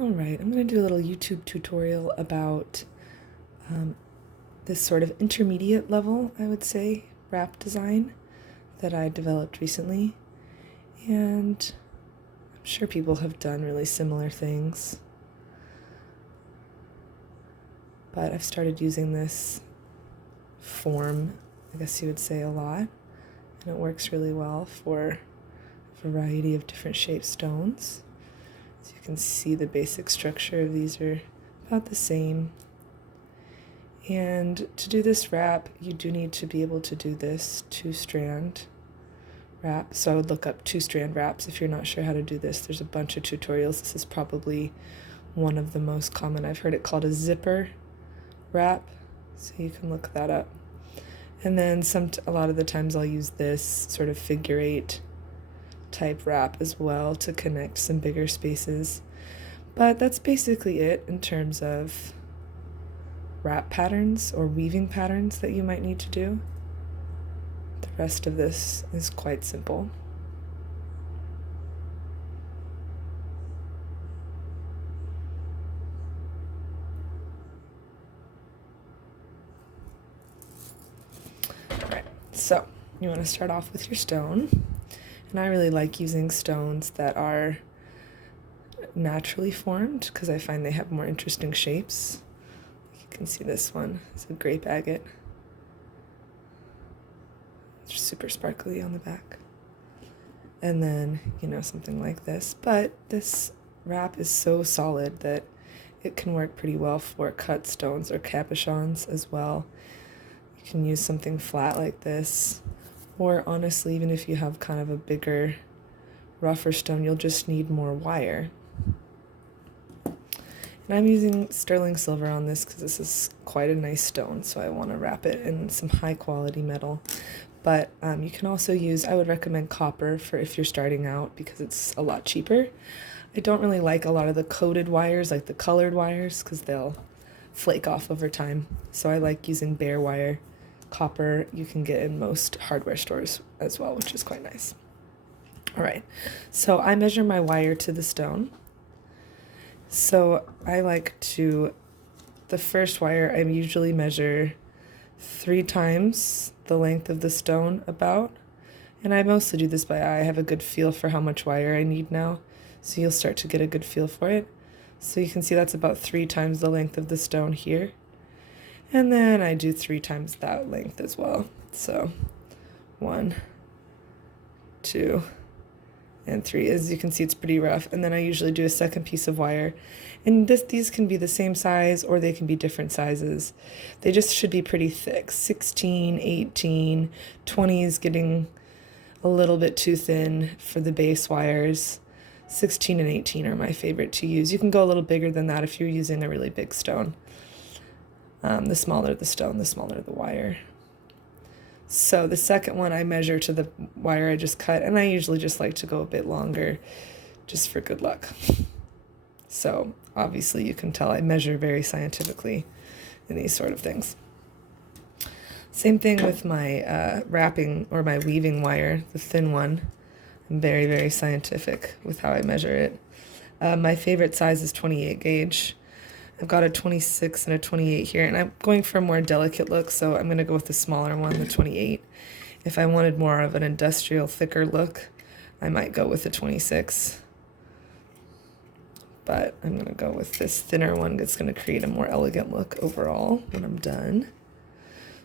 All right, I'm going to do a little YouTube tutorial about this sort of intermediate level, I would say, wrap design that I developed recently. And I'm sure people have done really similar things. But I've started using this form, I guess you would say, a lot. And it works really well for a variety of different shaped stones. So you can see the basic structure of these are about the same. And to do this wrap, you do need to be able to do this 2-strand wrap. So I would look up 2-strand wraps if you're not sure how to do this. There's a bunch of tutorials. This is probably one of the most common. I've heard it called a zipper wrap, so you can look that up. And then a lot of the times I'll use this sort of figure 8 type wrap as well to connect some bigger spaces. But that's basically it in terms of wrap patterns or weaving patterns that you might need to do. The rest of this is quite simple. All right, so you want to start off with your stone. And I really like using stones that are naturally formed because I find they have more interesting shapes. You can see this one. It's a grape agate. It's super sparkly on the back. And then, something like this. But this wrap is so solid that it can work pretty well for cut stones or cabochons as well. You can use something flat like this. Or honestly, even if you have kind of a bigger, rougher stone, you'll just need more wire. And I'm using sterling silver on this because this is quite a nice stone, so I want to wrap it in some high quality metal. But you can also use, I would recommend copper for if you're starting out because it's a lot cheaper. I don't really like a lot of the coated wires, like the colored wires, because they'll flake off over time. So I like using bare wire. Copper you can get in most hardware stores as well, which is quite nice. All right, so I measure my wire to the stone. So I like to, the first wire I usually measure 3 times the length of the stone about. And I mostly do this by eye. I have a good feel for how much wire I need now. So you'll start to get a good feel for it. So you can see that's about 3 times the length of the stone here. And then I do 3 times that length as well. So 1, 2, and 3. As you can see, it's pretty rough. And then I usually do a second piece of wire. And these can be the same size or they can be different sizes. They just should be pretty thick. 16, 18, 20 is getting a little bit too thin for the base wires. 16 and 18 are my favorite to use. You can go a little bigger than that if you're using a really big stone. The smaller the stone, the smaller the wire. So the second one I measure to the wire I just cut, and I usually just like to go a bit longer just for good luck. So obviously you can tell I measure very scientifically in these sort of things. Same thing with my wrapping or my weaving wire, the thin one. I'm very, very scientific with how I measure it. My favorite size is 28 gauge. I've got a 26 and a 28 here, and I'm going for a more delicate look, so I'm going to go with the smaller one, the 28. If I wanted more of an industrial, thicker look, I might go with the 26. But I'm going to go with this thinner one that's going to create a more elegant look overall when I'm done.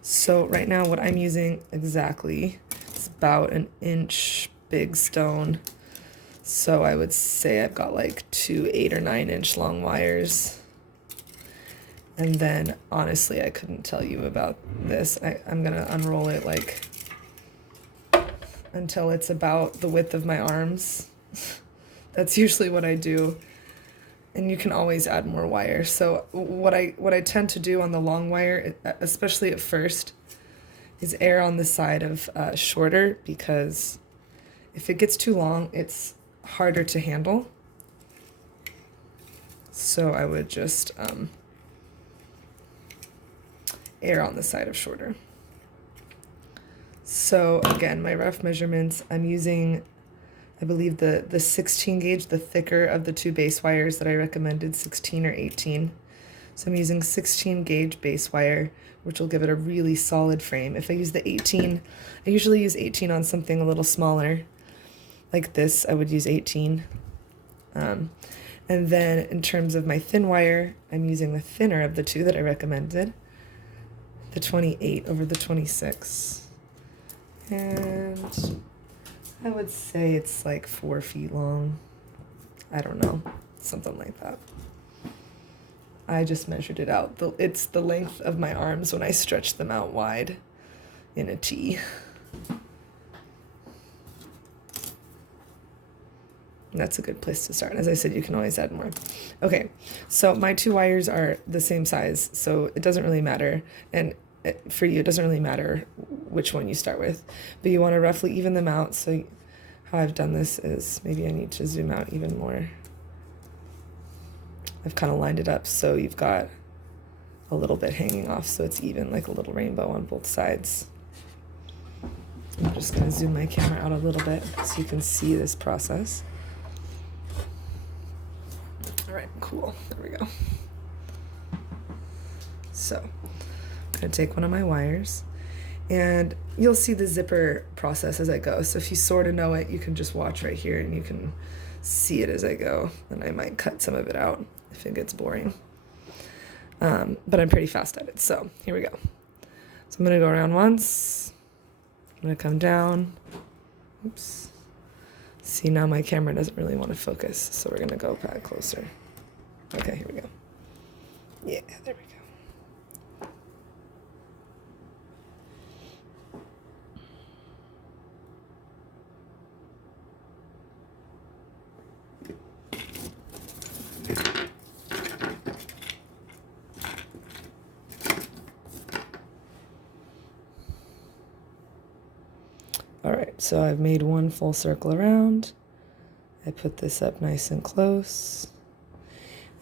So right now what I'm using exactly is about an inch big stone. So I would say I've got like 2 8 or 9 inch long wires. And then, honestly, I couldn't tell you about this. I'm going to unroll it like until it's about the width of my arms. That's usually what I do. And you can always add more wire. So what I tend to do on the long wire, especially at first, is err on the side of shorter, because if it gets too long, it's harder to handle. So I would just err on the side of shorter. So again, my rough measurements, I'm using I believe the 16 gauge, the thicker of the two base wires that I recommended, 16 or 18. So I'm using 16 gauge base wire, which will give it a really solid frame. If I use the 18, I usually use 18 on something a little smaller. Like this, I would use 18. And then in terms of my thin wire, I'm using the thinner of the two that I recommended, the 28 over the 26. And I would say it's like 4 feet long. I don't know, something like that. I just measured it out. It's the length of my arms when I stretch them out wide in a T. And that's a good place to start. As I said, you can always add more. Okay, so my two wires are the same size, so it doesn't really matter. And for you, it doesn't really matter which one you start with. But you want to roughly even them out. So how I've done this is, maybe I need to zoom out even more. I've kind of lined it up so you've got a little bit hanging off so it's even, like a little rainbow on both sides. I'm just going to zoom my camera out a little bit so you can see this process. All right, cool. There we go. So I'm going to take one of my wires, and you'll see the zipper process as I go. So if you sort of know it, you can just watch right here and you can see it as I go. And I might cut some of it out if it gets boring. But I'm pretty fast at it. So here we go. So I'm going to go around once. I'm going to come down. Oops. See, now my camera doesn't really want to focus, so we're going to go back closer. Okay, here we go. Yeah, there we go. All right, so I've made one full circle around. I put this up nice and close.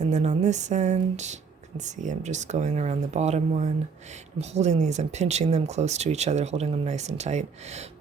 And then on this end, you can see I'm just going around the bottom one. I'm holding these, I'm pinching them close to each other, holding them nice and tight.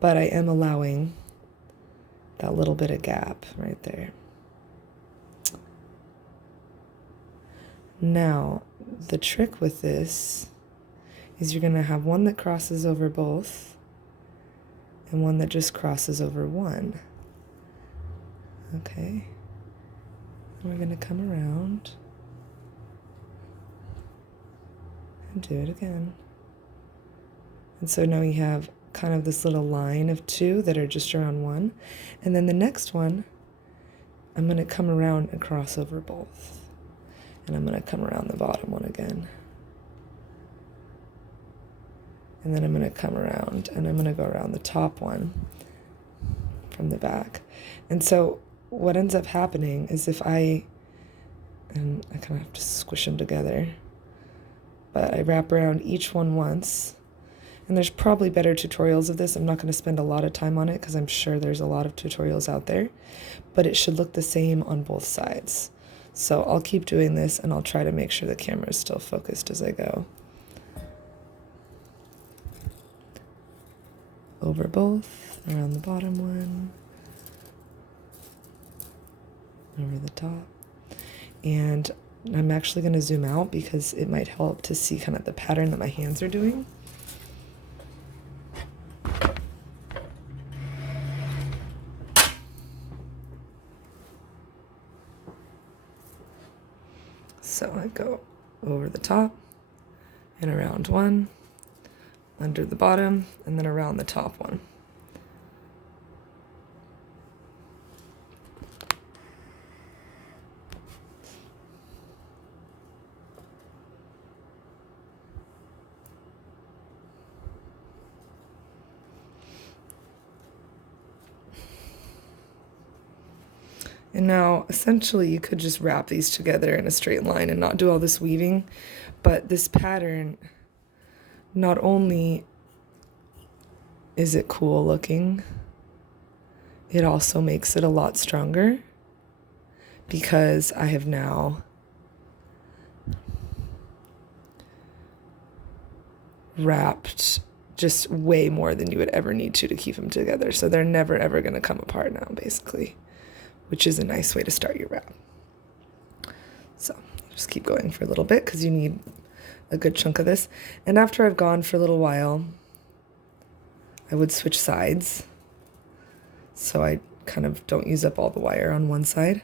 But I am allowing that little bit of gap right there. Now, the trick with this is you're gonna have one that crosses over both, and one that just crosses over one. Okay. And we're going to come around and do it again. And so now you have kind of this little line of two that are just around one. And then the next one, I'm going to come around and cross over both. And I'm going to come around the bottom one again. And then I'm going to come around and I'm going to go around the top one from the back. And so what ends up happening is if and I kind of have to squish them together, but I wrap around each one once. And there's probably better tutorials of this. I'm not going to spend a lot of time on it because I'm sure there's a lot of tutorials out there, but it should look the same on both sides. So I'll keep doing this and I'll try to make sure the camera is still focused as I go. Over both, around the bottom one, over the top. And I'm actually going to zoom out because it might help to see kind of the pattern that my hands are doing. So I go over the top and around one, under the bottom, and then around the top one. And now, essentially, you could just wrap these together in a straight line and not do all this weaving, but this pattern, not only is it cool looking, it also makes it a lot stronger because I have now wrapped just way more than you would ever need to keep them together. So they're never ever going to come apart now, basically, which is a nice way to start your wrap. So just keep going for a little bit because you need a good chunk of this. And after I've gone for a little while, I would switch sides so I kind of don't use up all the wire on one side.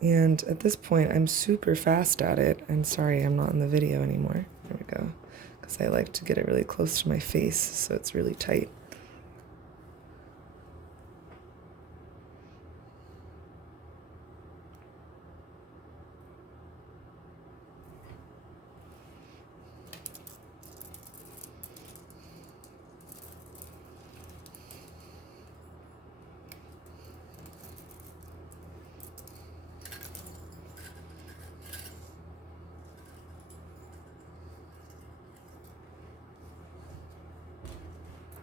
And at this point, I'm super fast at it. I'm sorry I'm not in the video anymore. There we go. Because I like to get it really close to my face so it's really tight.